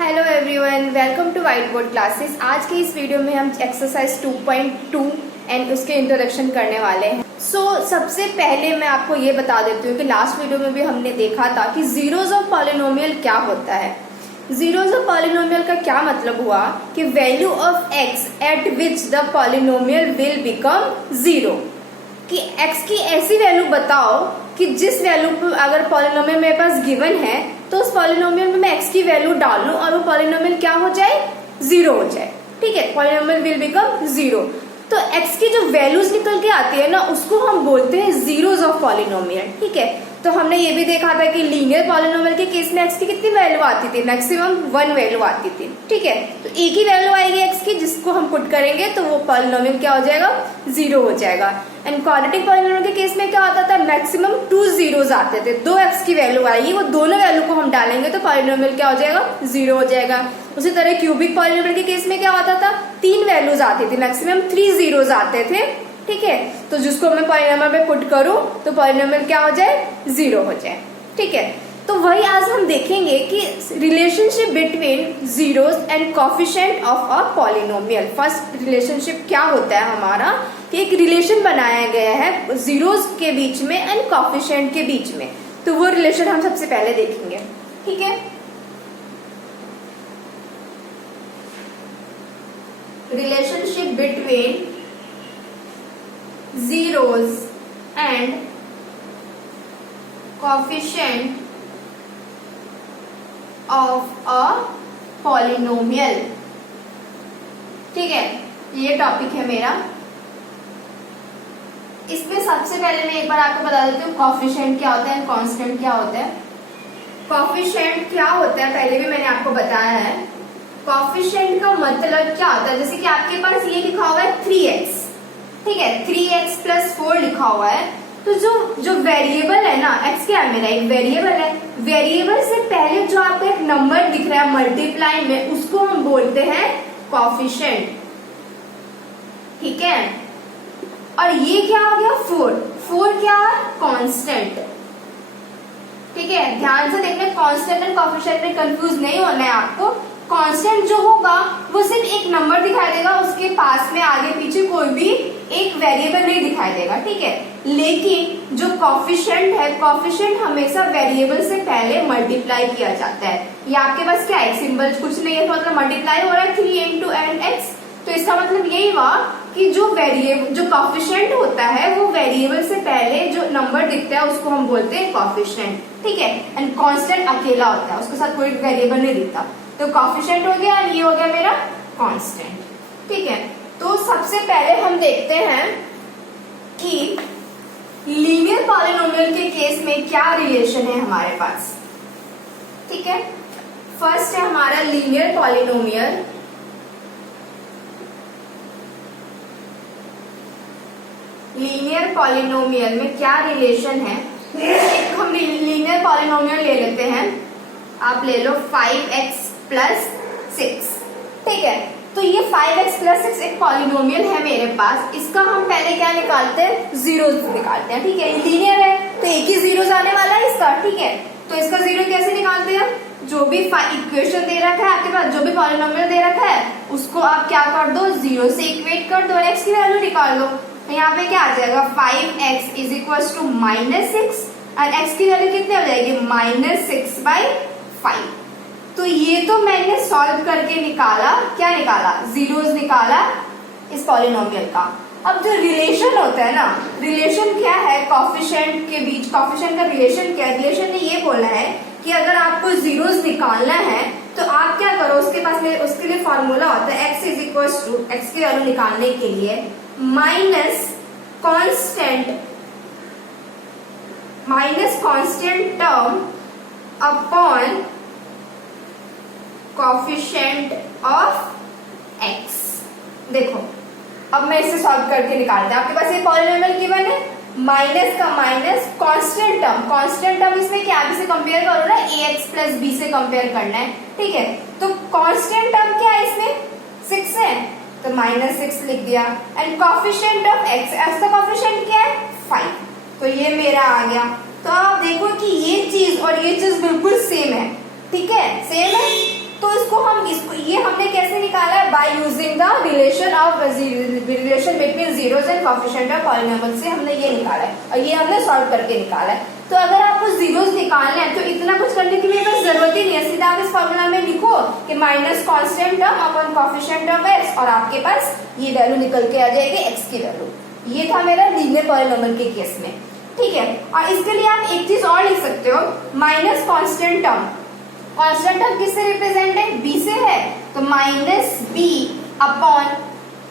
Hello everyone, welcome to whiteboard classes. आज के इस वीडियो में हम एक्सरसाइज 2.2 एंड उसके इंट्रोडक्शन करने वाले हैं। सबसे पहले मैं आपको ये बता देती हूँ कि लास्ट वीडियो में भी हमने देखा था कि जीरोज ऑफ पॉलिनोमियल क्या होता है। जीरोज ऑफ पॉलिनोमियल का क्या मतलब हुआ कि value of x eight which the polynomial will become zero, कि x की ऐसी वैल्यू बताओ कि जिस वैल्यू पर अगर पॉलिनोमियल मेरे पास गिवन है तो उस पॉलिनोमियल में मैं x की वैल्यू डाल लूं और वो पॉलिनोमियल क्या हो जाए, जीरो हो जाए। ठीक है, पॉलिनोमियल विल बिकम जीरो। तो x की जो वैल्यूज निकल के आती है ना, उसको हम बोलते हैं जीरोज ऑफ पॉलिनोमियल। ठीक है, तो हमने ये भी देखा था कि लीनियर पॉलिनोमियल के केस में x की कितनी वैल्यू आती थी, मैक्सिमम 1 वैल्यू आती थी। ठीक है, तो एक ही वैल्यू आएगी x की जिसको हम पुट करेंगे तो वो पॉलिनोमियल क्या हो जाएगा, जीरो हो जाएगा। एंड क्वाड्रेटिक पॉलिनोमियल के केस में क्या होता था, मैक्सिमम 2 जीरोज आते थे। 2 x की वैल्यू आएगी, वो दोनों वैल्यू को हम डालेंगे तो पॉलिनोमियल क्या हो जाएगा, जीरो हो जाएगा। उसी तरह क्यूबिक पॉलिनोमियल के केस में क्या होता था, 3 वैल्यूज आती थी, मैक्सिमम 3 जीरोज आते थे। ठीक है, तो जिसको मैं पॉलिनोमियल में पुट करूं तो पॉलिनोमियल क्या हो जाए, जीरो हो जाए। ठीक है, तो वही आज हम देखेंगे कि relationship between zeros and coefficient of a polynomial. First relationship क्या होता है हमारा, कि एक रिलेशन बनाया गया है जीरोस के बीच में एंड कोफिशिएंट के बीच में, तो वो रिलेशन हम सबसे पहले देखेंगे। ठीक है, relationship between zeros and coefficient of a polynomial। ठीक है, ये टॉपिक है मेरा। इसमें सबसे पहले मैं एक बार आपको बता देती हूँ कोफिशिएंट क्या होता है, कांस्टेंट क्या होता है। कोफिशिएंट क्या होता है पहले भी मैंने आपको बताया है। कोफिशिएंट का मतलब क्या होता है, जैसे कि आपके पास ये लिखा हुआ है 3x, ठीक है, 3x + 4 लिखा हुआ है। तो जो वेरिएबल है ना, x क्या है मेरा, एक वेरिएबल है। वेरिएबल से पहले जो आपको एक नंबर दिख रहा है मल्टीप्लाई में, उसको हम बोलते हैं कोफिशिएंट। ठीक है, और ये क्या हो गया, 4 क्या है, कांस्टेंट। ठीक है, ध्यान से देखना, कांस्टेंट और कोफिशिएंट में कंफ्यूज नहीं होना है आपको। कांस्टेंट जो होगा वो सिर्फ एक नंबर दिखाई देगा, उसके पास में आगे पीछे कोई भी एक वेरिएबल नहीं दिखाई देगा। ठीक है, लेकिन जो कोफिशिएंट है, कोफिशिएंट हमेशा वेरिएबल से पहले मल्टीप्लाई किया जाता है। ये आपके पास क्या है, सिंबल कुछ नहीं है, तो मतलब मल्टीप्लाई हो रहा है 3 into x, तो इसका मतलब यही हुआ कि जो कोफिशिएंट होता है वो वेरिएबल से पहले जो नंबर दिखता है उसको हम बोलते हैं कोफिशिएंट। ठीक है, एंड कांस्टेंट अकेला होता है, उसके साथ कोई वेरिएबल नहीं दिखता। तो कोफिशिएंट हो गया और ये हो गया मेरा कांस्टेंट। ठीक है, तो सबसे पहले हम देखते हैं कि लीनियर पॉलिनोमियल के केस में क्या रिलेशन है हमारे पास। ठीक है, फर्स्ट है हमारा लीनियर पॉलिनोमियल। लीनियर पॉलिनोमियल में क्या रिलेशन है, एक हम लीनियर पॉलिनोमियल ले लेते हैं। आप ले लो 5x + 6। ठीक है, तो ये 5x + 6 एक पॉलिनोमियल है मेरे पास। इसका हम पहले क्या निकालते हैं, जीरोस निकालते हैं। ठीक है, लीनियर है तो एक ही जीरोस आने वाला है इसका। ठीक है, तो इसका जीरो कैसे निकालते हैं, जो भी इक्वेशन दे रखा है आपके पास, जो भी पॉलिनोमियल दे रखा है उसको आप क्या कर दो, जीरो से इक्वेट कर दो और x की वैल्यू निकाल दो। तो यहाँ पे क्या आ जाएगा, 5x = -6 और x की वैल्यू कितनी हो जाएगी, -6/5। तो ये तो मैंने सॉल्व करके निकाला, क्या निकाला, जीरोस निकाला इस पॉलिनोमियल का। अब जो रिलेशन होता है ना, रिलेशन क्या है कोफिशिएंट के बीच, कोफिशिएंट का रिलेशन क्या है, रिलेशन ने ये बोला है कि अगर आपको जीरोस निकालना है तो आप क्या करो, उसके पास में उसके लिए फॉर्मूला होता है x = x की वैल्यू निकालने के लिए minus constant term upon coefficient of x। देखो अब मैं इसे सॉल्व करके निकालते हैं। आपके पास ये पॉलिनोमियल गिवन है, माइनस का माइनस, कांस्टेंट टर्म इसमें क्या, अभी से कंपेयर करो ना, ax + b से कंपेयर करना है। ठीक है, तो कांस्टेंट टर्म क्या है इसमें, 6 है, तो -6 लिख दिया। And coefficient of x, x का कोफिशिएंट क्या है, 5, तो ये मेरा आ गया। तो आप देखो कि ये चीज और ये चीज बिल्कुल सेम है। ठीक है, सेम है, तो इसको निकाला है by using the relation between zeros and coefficient of polynomial से हमने ये निकाला है और ये हमने सॉल्व करके निकाला है। तो अगर आपको जीरोस निकालना है तो इतना कुछ करने की मेरे पास जरूरत ही नहीं है, सीधा आप इस फॉर्मूला में लिखो कि minus constant term upon coefficient of x और आपके पास ये वैल्यू निकल के आ जाएगी एक्स की वैल्यू। ये था मेरा लीनियर पॉलिनोमियल के केस में, ठीक है। और इसके लिए आप एक चीज और लिख सकते हो, minus constant term. Constant term किससे रिप्रेजेंट है? बी से है, तो minus B upon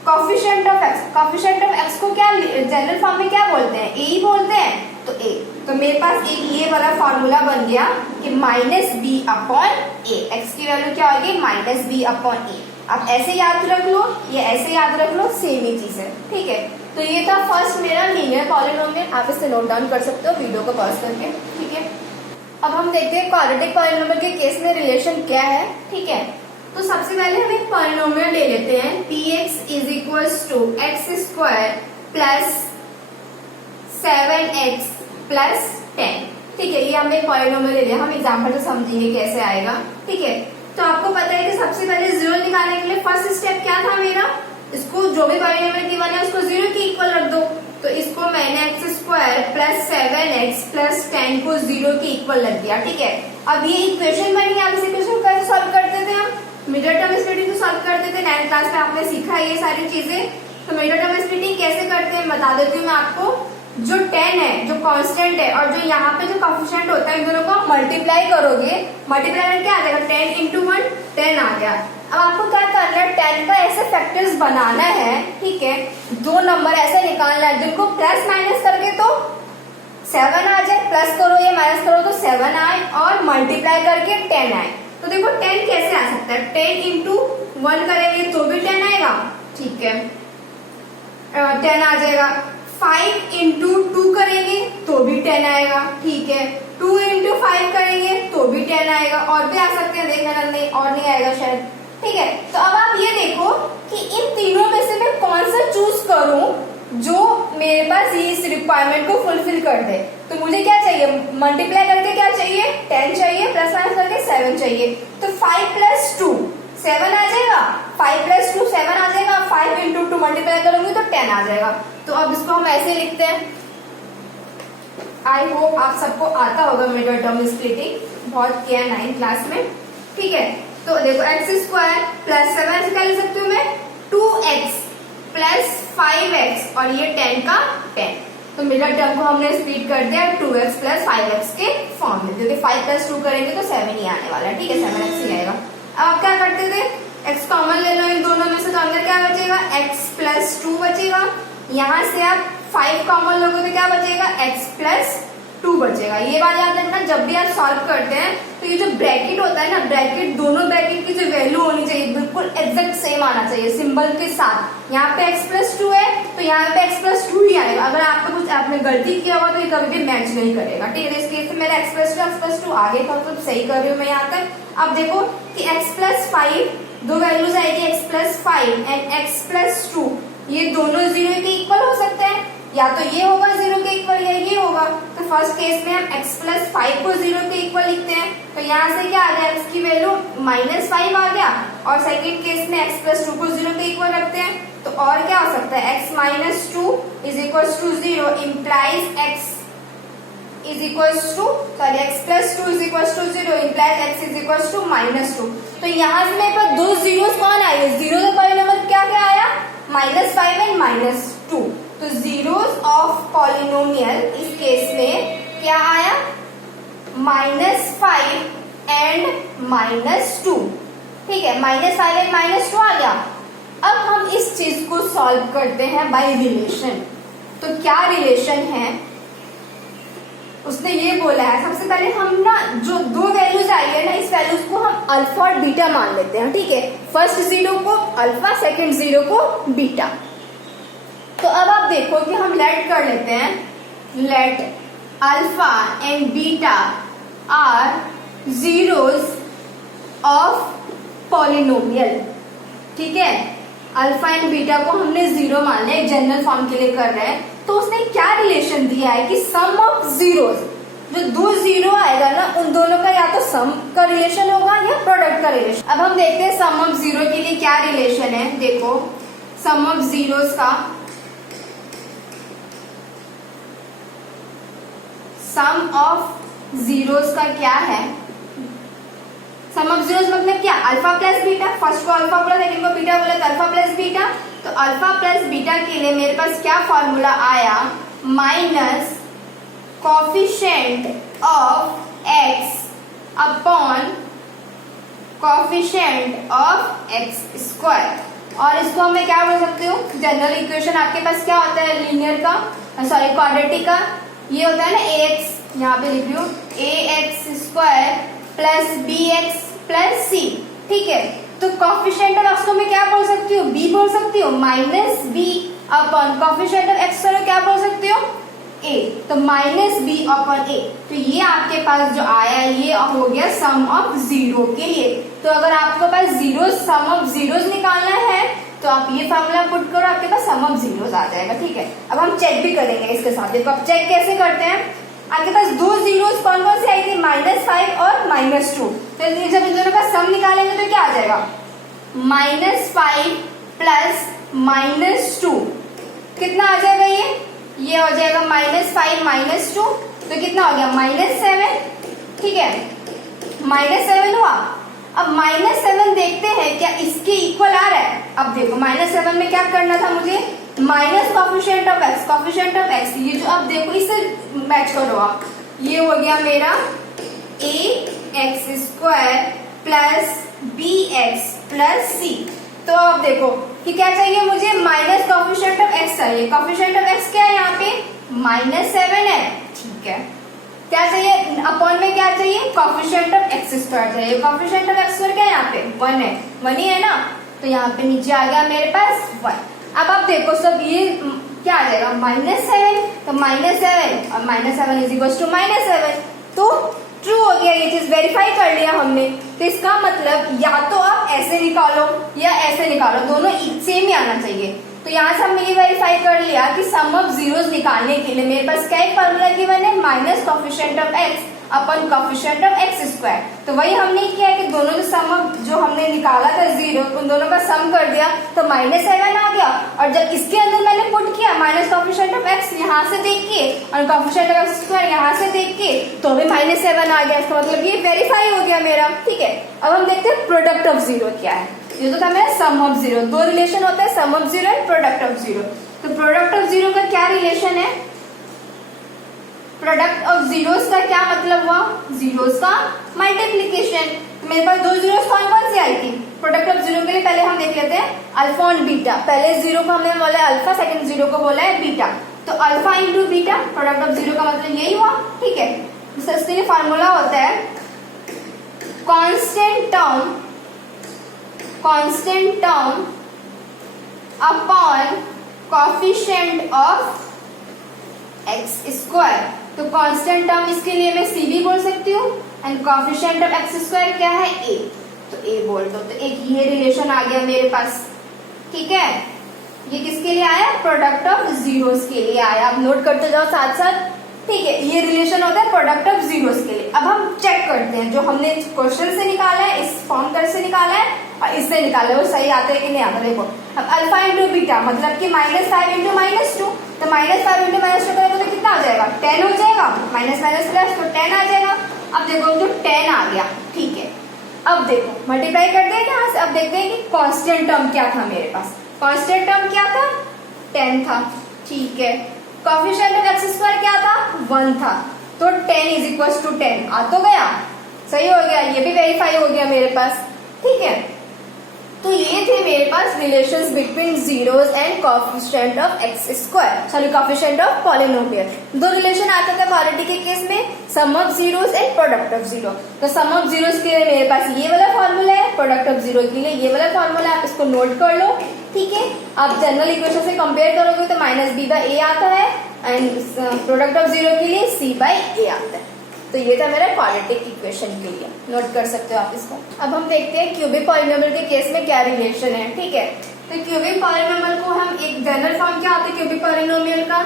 coefficient of x. Coefficient of x को क्या जनरल फॉर्म में क्या बोलते हैं? ए ही बोलते हैं, तो ए। तो मेरे पास एक ये वाला फॉर्मूला बन गया कि माइनस बी अपॉन ए। एक्स की वैल्यू क्या होगी? माइनस बी अपॉन ए। आप ऐसे याद रख लो, ये ऐसे याद रख लो, सेम ही चीज है, ठीक है। तो ये था फर्स्ट मेरा लीनियर पॉलिनोमियल, आप इसे नोट डाउन कर सकते हो वीडियो को पॉज करके, ठीक है। अब हम देखते हैं क्वाड्रेटिक पॉलिनोमियल के केस में रिलेशन क्या है, ठीक है। तो सबसे पहले हम एक पॉलिनोमियल ले लेते हैं, px is equals to x square plus 7x plus 10, ठीक है। ये हमने एक पॉलिनोमियल ले लिया, हम एग्जाम्पल से समझेंगे कैसे आएगा, ठीक है। तो आपको पता है कि सबसे पहले जीरो निकालने के लिए फर्स्ट स्टेप क्या था मेरा? इसको जो भी पॉलिनोमियल गिवन है उसको जीरो के इक्वल रख दो। तो इसको मैंने x square plus 7x plus 10 को जीरो के इक्वल रख दिया, ठीक है। अब ये इक्वेशन बनी, आप इस इक्वेशन कैसे सॉल्व करते थे? हम मिडल टर्म स्प्लिटिंग को सॉल्व करते थे, 9th क्लास में आपने सीखा ये सारी चीजें। तो मिडल टर्म स्प्लिटिंग कैसे करते हैं बता देती हूँ मैं आपको। जो 10 है, जो कांस्टेंट है, और जो यहाँ पे जो कोएफिशिएंट होता है, इन दोनों को मल्टीप्लाई करोगे, मल्टीप्लाई करके क्या आ जाएगा? 10 इंटू 1 10 आ गया। अब आपको क्या करना है? 10 का ऐसे फैक्टर्स बनाना है, ठीक है। दो नंबर ऐसे निकालना है जिनको प्लस माइनस करके तो 7 आ जाए, प्लस करो या माइनस करो तो 7 आए, और मल्टीप्लाई करके 10 आए। तो देखो 10 कैसे आ सकता है? 10 इंटू 1 करेंगे तो भी 10 आएगा, ठीक है, 10 आ जाएगा। 5 इंटू 2 करेंगे तो भी 10 आएगा, ठीक है। 2 इंटू 5 करेंगे तो भी 10 आएगा, और भी आ सकते हैं, देखना नहीं और नहीं आएगा शायद, ठीक है। तो अब आप ये देखो कि इन तीनों में से मैं कौन सा चूज करूं जो मेरे पास ये इस रिक्वायरमेंट को फुलफिल कर दे। तो मुझे क्या चाहिए? मल्टीप्लाई करके क्या चाहिए? 10 चाहिए, प्लस माइनस करके 7 चाहिए। तो 5 प्लस 2 7 आ जाएगा, 5 प्लस 2 7 आ जाएगा, 5 इंटू 2 मल्टीप्लाई करूंगी तो 10 आ जाएगा। तो अब इसको हम ऐसे लिखते हैं। आई होप आप सबको आता होगा मिडल टर्म स्प्लिटिंग, बहुत किया 9th क्लास में, ठीक है। तो देखो एक्स स्क्वायर प्लस 7 से क्या लिख सकती हूँ मैं? 2x प्लस 5x और ये 10 का 10। तो मिडल टर्म को हमने स्प्लिट कर दिया 2x प्लस 5x के फॉर्म में, क्योंकि 5 प्लस 2 करेंगे तो 7 ही आने वाला है, ठीक है, 7x ही आएगा। अब आप क्या करते थे? x कॉमन ले लो इन दोनों में से, तो अंदर क्या बचेगा? x प्लस 2 बचेगा। यहाँ से आप 5 कॉमन लोगे तो क्या बचेगा? x प्लस 2 बचेगा। ये बात याद रखना, जब भी आप सॉल्व करते हैं तो ये जो ब्रैकेट होता है ना, ब्रैकेट, दोनों ब्रैकेट की जो वैल्यू होनी चाहिए बिल्कुल एग्जैक्ट सेम आना चाहिए सिंबल के साथ। यहाँ पे x प्लस 2 है तो यहाँ पे x प्लस 2 ही आएगा। अगर आपका कुछ आपने गलती किया हुआ तो ये कभी भी मैच नहीं करेगा, ठीक है। इस केस में मेरा x प्लस 2 आगे था तो सही कर रही हूँ मैं यहाँ तक। अब देखो कि x प्लस 5 दो वैल्यूज आएगी, x plus 5 and x plus 2, ये दोनों जीरो के इक्वल हो सकते हैं, या तो ये होगा जीरो के इक्वल या ये होगा। तो फर्स्ट केस में हम x प्लस 5 को जीरो के इक्वल लिखते हैं, तो यहाँ से क्या आ गया? x की वैल्यू -5 आ गया, और सेकंड केस में x प्लस 2 को जीरो के इक्वल रखते हैं, तो और क्या हो सकता है? x minus 2 is equal to 0 implies x is equal to, sorry, x plus 2 is equal to 0 implies x is equal to -2। तो यहाँ से मेरे पास दो जीरोस कौन आए? जीरो का पॉलिनोमियल क्या क्या आया? -5 एंड -2। तो जीरोस ऑफ पॉलिनोमियल इस केस में क्या आया? -5 एंड -2, ठीक है, -5 एंड -2 आ गया। अब हम इस चीज को सॉल्व करते हैं बाय रिलेशन। तो क्या रिलेशन है? उसने ये बोला है, सबसे पहले हम ना जो दो वैल्यूज आई है ना, इस वैल्यूज को हम अल्फा और बीटा मान लेते हैं, ठीक है। फर्स्ट जीरो को अल्फा, सेकंड जीरो को बीटा। तो अब आप देखो कि हम लेट कर लेते हैं, let alpha and beta are zeros of polynomial, ठीक है। अल्फा एंड बीटा को हमने जीरो मान लिया, जनरल फॉर्म के लिए कर रहे हैं। तो उसने क्या रिलेशन दिया है कि सम ऑफ जीरोस, जो दो जीरो आएगा ना उन दोनों का या तो सम का रिलेशन होगा या प्रोडक्ट का रिलेशन। अब हम देखते हैं सम ऑफ जीरो के लिए क्या रिलेशन है। देखो सम ऑफ जीरोस का, सम ऑफ जीरोस का क्या है, सम ऑफ जीरोस मतलब क्या, अल्फा प्लस बीटा, फर्स्ट को अल्फा बोला सेकंड को बीटा बोला तो अल्फा प्लस बीटा। तो अल्फा प्लस बीटा के लिए मेरे पास क्या फॉर्मूला आया, minus coefficient of x upon coefficient of x square. और इसको मैं क्या बोल सकती हूँ, जनरल इक्वेशन आपके पास क्या होता है लीनियर का, सॉरी क्वाड्रेटिक का, ये होता है ना ax, यहाँ पे लिख रही हूँ ax square plus bx plus c। ठीक है, तो कोफिशिएंट ऑफ एक्स को मैं क्या बोल सकती हूँ, b बोल सकती हूँ, minus b upon coefficient of x को क्या बोल सकती हूँ, a। तो माइनस b अपॉन a। तो ये आपके पास जो आया ये हो गया सम ऑफ जीरो के लिए। तो अगर आपके पास जीरो सम ऑफ जीरोस निकालना है तो आप ये फॉर्मूला पुट करो, आपके पास सम ऑफ जीरोस आ जाएगा। ठीक है, अब हम चेक भी करेंगे इसके साथ। देखो अब चेक कैसे करते हैं, आपके पास दो जीरोस कौन कौन से आई थी, -5 और -2। तो जब इन दोनों का सम निकालेंगे तो क्या आ जाएगा, -5 प्लस -2 कितना आ जाएगा, ये हो जाएगा -5 -2 तो कितना हो गया, -7। ठीक है, -7 हुआ। अब -7 देखते हैं क्या इसके इक्वल आ रहा है। अब देखो -7 में क्या करना था मुझे, minus coefficient of x, coefficient of x ये जो, अब देखो इसे मैच करो आप, ये हो गया मेरा ax square plus bx plus c। तो अब देखो कि क्या चाहिए मुझे, माइनस कोफिशिएंट ऑफ एक्स चाहिए। कोफिशिएंट ऑफ एक्स क्या है यहाँ पे, -7 है। ठीक है, क्या चाहिए, अपॉन में क्या चाहिए, कोफिशिएंट ऑफ एक्स स्क्वायर चाहिए। कोफिशिएंट ऑफ एक्स स्क्वायर क्या है यहाँ पे, 1 है, 1 ही है ना। तो यहाँ पे नीचे आ गया मेरे पास 1। अब आप देखो सब ये क्या आ जाएगा, -7, तो -7 और -7 इज इक्वल टू -7, तो ट्रू हो गया। ये चीज वेरीफाई कर लिया हमने। तो इसका मतलब या तो आप ऐसे निकालो या ऐसे निकालो, दोनों सेम ही आना चाहिए। तो यहाँ से हमने ये वेरीफाई कर लिया कि सम ऑफ जीरोस निकालने के लिए मेरे पास क्या एक फॉर्मूला गिवन है, minus coefficient of x upon coefficient of x square. तो वही हमने किया कि दोनों जो सम ऑफ जो हमने निकाला था जीरो, उन दोनों का सम कर दिया तो -7 आ गया। और जब इसके अंदर मैंने पुट किया माइनस कोफिशिएंट ऑफ एक्स यहाँ से देख के और कोफिशिएंट ऑफ एक्स स्क्वायर यहाँ से देख के, तो भी -7 आ गया। इसका मतलब ये वेरीफाई हो गया मेरा। ठीक है, अब हम देखते हैं प्रोडक्ट ऑफ जीरो क्या है। ये तो था मेरा सम ऑफ जीरो, दो रिलेशन होता है, sum of zero and product of zero. तो प्रोडक्ट ऑफ जीरो का क्या रिलेशन है, प्रोडक्ट ऑफ जीरोस का क्या मतलब हुआ, जीरोस का मल्टीप्लीकेशन। तो मेरे पास दो जीरोस कौन कौन सी आई थी, प्रोडक्ट ऑफ जीरो के लिए पहले हम देख लेते हैं अल्फा और बीटा। पहले जीरो को हमने बोला है अल्फा, सेकंड जीरो को बोला है बीटा। तो alpha into beta product of zero का मतलब यही हुआ। ठीक है, इसके लिए फॉर्मूला होता है constant term upon coefficient of x square. तो कांस्टेंट टर्म इसके लिए मैं सी भी बोल सकती हूँ and coefficient of x square क्या है, ए। तो ए बोल दो। तो एक ये रिलेशन आ गया मेरे पास। ठीक है, ये किसके लिए आया, प्रोडक्ट ऑफ जीरोस के लिए आया। आप नोट करते जाओ साथ साथ। ठीक है, ये रिलेशन होता है प्रोडक्ट ऑफ जीरोस के लिए। अब हम चेक करते हैं जो हमने क्वेश्चन से निकाला है, इस फॉर्म कर से निकाला है और इससे निकाला है, वो सही आता है कि नहीं आता। देखो अब अल्फा इंटू बीटा मतलब कि -5 इंटू -2। तो -5 इंटू -2 करेंगे तो कितना आ जाएगा, 10 हो जाएगा। माइनस माइनस प्लस तो 10 आ जाएगा। अब देखो जो 10 आ गया। ठीक है, अब देखो मल्टीप्लाई कर दिया यहाँ से। अब देखते हैं कि कांस्टेंट टर्म क्या था मेरे पास। कांस्टेंट टर्म क्या था, 10 था। ठीक है, कोफिशिएंट ऑफ एक्स स्क्वायर क्या था, 1 था। तो 10 इज इक्वल टू 10 आ तो गया, सही हो गया। ये भी वेरीफाई हो गया मेरे पास। ठीक है, तो ये थे मेरे पास relations between zeros and coefficient of x square, sorry coefficient of polynomial. दो रिलेशन आता था क्वाड्रेटिक के केस में, sum of zeros and product of zero. तो सम ऑफ जीरोस के लिए मेरे पास ये वाला फॉर्मूला है, प्रोडक्ट ऑफ जीरो के लिए ये वाला फॉर्मूला, आप इसको नोट कर लो। ठीक है, आप जनरल इक्वेशन से कंपेयर करोगे तो -b/a आता है एंड प्रोडक्ट ऑफ जीरो के लिए c/a आता है। तो ये था मेरा क्वाड्रेटिक इक्वेशन के लिए, नोट कर सकते हो आप इसको। अब हम देखते हैं क्यूबिक पॉलिनोमियल के केस में क्या रिलेशन है। ठीक है, तो क्यूबिक पॉलिनोमियल को हम एक जनरल फॉर्म क्या होता है क्यूबिक पॉलिनोमियल का,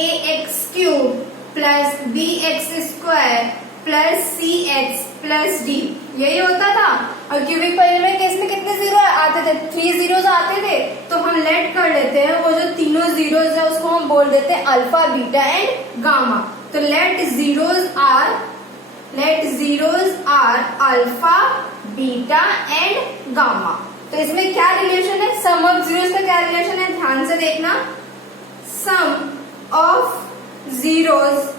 ax³ plus b x square plus c x plus d, यही होता था। और क्यूबिक पॉलिनोमियल केस में कितने जीरो आते थे? 3 जीरोस आते थे। तो हम लेट कर लेते हैं वो जो तीनों जीरोस है उसको हम बोल देते हैं अल्फा, बीटा एंड गामा। तो let zeros are alpha, beta and gamma. तो इसमें क्या रिलेशन है? सम ऑफ जीरोस का क्या रिलेशन है? ध्यान से देखना। सम ऑफ जीरोस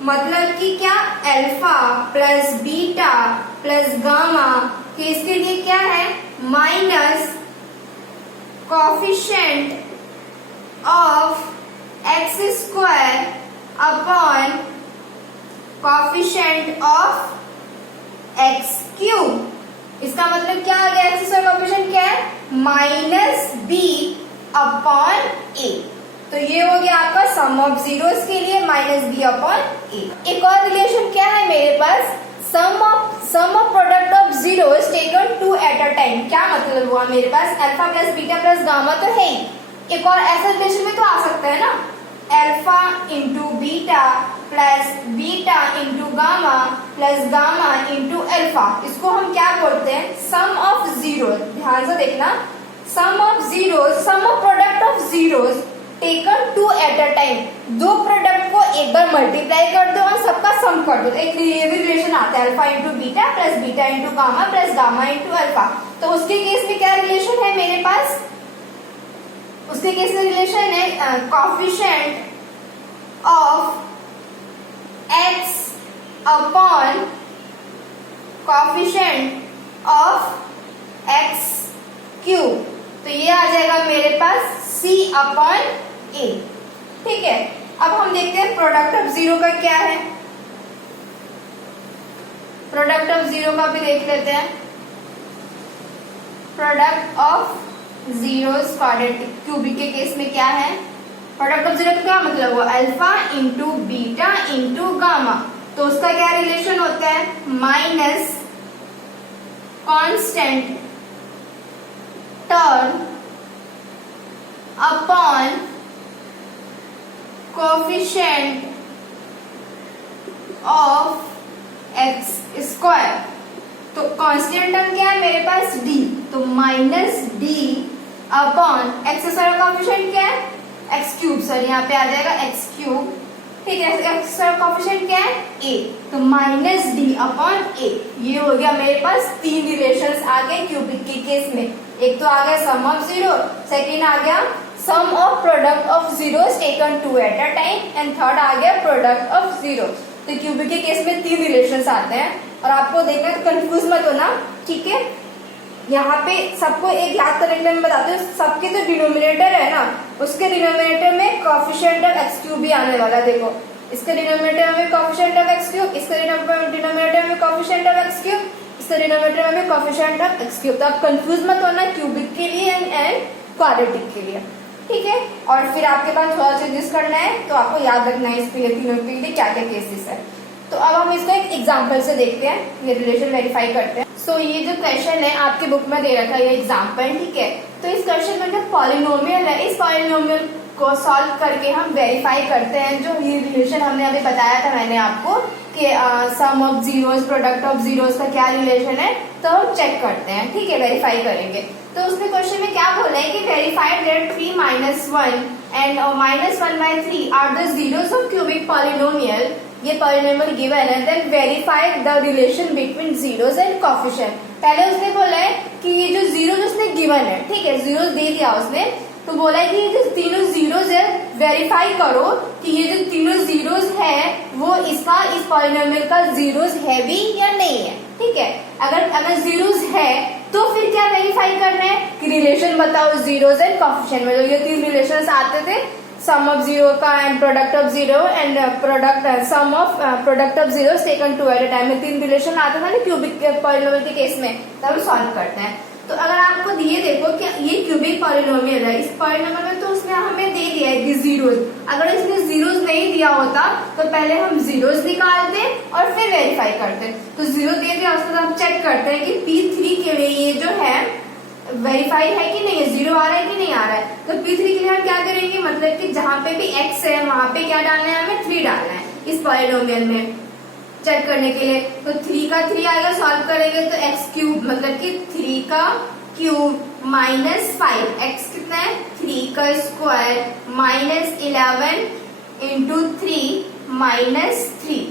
मतलब कि क्या? Alpha plus beta plus gamma के इसके लिए क्या है? Minus coefficient of x square upon coefficient of x cube. इसका मतलब क्या आ गया? एक्स स्क्वायर कोफिशिएंट क्या है? माइनस बी अपॉन ए। तो ये हो गया आपका सम ऑफ जीरोस के लिए माइनस बी अपॉन ए। एक और रिलेशन क्या है मेरे पास? Sum of product of zeros taken 2 at a time. क्या मतलब हुआ मेरे पास? Alpha plus beta plus gamma तो है ही, एक और ऐसा रिलेशन में तो आ सकता है ना, alpha into beta plus beta into gamma plus gamma into alpha. इसको हम क्या बोलते हैं? Sum of zeros. ध्यान से देखना, sum of zeros, sum of product of zeros taken 2 at a time. दो प्रोडक्ट को एक बार मल्टीप्लाई कर दो और सबका सम कर दो। एक ये भी रिलेशन आता है, alpha into beta plus beta into gamma plus gamma into alpha. तो उसके केस में क्या रिलेशन है मेरे पास? उसके केस में रिलेशन है coefficient of x upon coefficient of x cube. तो ये आ जाएगा मेरे पास c अपॉन ए। ठीक है, अब हम देखते हैं प्रोडक्ट ऑफ जीरो का क्या है। प्रोडक्ट ऑफ जीरो का भी देख लेते हैं। Product of zeros quadratic cubic के केस में क्या है? प्रोडक्ट ऑफ जीरो का क्या मतलब हुआ? Alpha into beta into gamma. तो उसका क्या रिलेशन होता है? Minus constant term upon coefficient of x square. तो कांस्टेंट टर्म क्या है मेरे पास? डी। तो minus D upon x square coefficient क्या है? X cube. सर यहाँ पे आ जाएगा एक्स क्यूब। ठीक है, एक्स स्क्वायर कोफिशिएंट क्या है? ए। तो माइनस डी अपॉन ए। ये हो गया मेरे पास तीन रिलेशंस आ गए क्यूबिक के केस में। एक तो आ गया सम ऑफ जीरो, सेकेंड आ गया sum of product of zeros taken 2 at a time, and third आ गया प्रोडक्ट ऑफ जीरो। तो क्यूबिक के केस में तीन रिलेशंस आते हैं और आपको देखना तो कंफ्यूज मत होना। ठीक है, यहाँ पे सबको एक याद करने के लिए मैं बताती हूँ, सबके जो डिनोमिनेटर है ना उसके डिनोमिनेटर में कोफिशिएंट ऑफ एक्स क्यूब भी आने वाला। देखो, इसके डिनोमिनेटर में कोफिशिएंट ऑफ एक्स क्यूब, इसके डिनोमिनेटर में कोफिशिएंट ऑफ एक्स क्यूब, इसके डिनोमिनेटर में कोफिशिएंट ऑफ एक्स क्यूब। तो आप कंफ्यूज मत होना क्यूबिक के लिए एंड क्वाड्रेटिक के लिए। ठीक है, और फिर आपके पास थोड़ा चेंजेस करना है तो आपको याद रखना है इसके लिए तीनों के लिए क्या क्या केसेस है। तो अब हम इसको एक एग्जांपल से देखते हैं, ये रिलेशन वेरीफाई करते हैं। सो ये जो क्वेश्चन है आपके बुक में दे रखा है ये एग्जांपल। ठीक है, तो इस क्वेश्चन में जो पॉलिनोमियल है, इस पॉलिनोमियल को सॉल्व करके हम वेरीफाई करते हैं जो ये रिलेशन हमने अभी बताया था मैंने आपको कि sum of zeros product of zeros का क्या रिलेशन है, तो हम चेक करते हैं। ठीक है, वेरीफाई करेंगे। तो उसमें क्वेश्चन में क्या बोला है कि verified that 3 - 1 and -1/3 are the zeros of cubic polynomial. ये पॉलिनोमियल गिवन है, then verified the relation between zeros and coefficient. पहले उसने बोला है कि ये जो जीरोस उसने गिवन है, ठीक है, जीरोस दे दिया उसने, तो बोला है कि ये जो तीनों जीरोस है वेरीफाई करो कि ये जो तीनों जीरोस है वो इसका इस पॉलिनोमियल का जीरोस है भी या नहीं है। ठीक है, अगर जीरोस है तो फिर क्या वेरीफाई करना है कि रिलेशन बताओ जीरोस एंड कोफिशिएंट में। ये तीन रिलेशंस आते थे, सम ऑफ जीरो का and product of zero and sum of product of zeros taken 2 at a time में तीन रिलेशन आता था ना क्यूबिक पॉलिनोमियल के केस में, तब हम सॉल्व करते हैं। तो अगर आपको दिए देखो कि ये क्यूबिक पॉलिनोमियल है, इस पॉलिनोमियल में तो उसने हमें दे दिया है कि जीरोस, अगर इसने जीरोस नहीं दिया होता तो पहले हम जीरोस निकालते और फिर वेरीफाई करते। तो जीरो दे दिया, उसके बाद हम चेक करते हैं कि P3 के लिए ये जो है वेरीफाई है कि नहीं है, जीरो आ रहा है कि नहीं आ रहा है। तो P3 के लिए हम क्या करेंगे, मतलब कि जहां पे भी x है वहां पे क्या डालना है, हमें 3 डालना है। इस पॉलिनोमियल में चेक करने के लिए। तो 3 का 3 आएगा, सॉल्व करेंगे तो एक्स क्यूब मतलब कि 3 का क्यूब माइनस 5, एक्स कितना है 3 का स्क्वायर माइनस 11 इंटू 3 माइनस 3।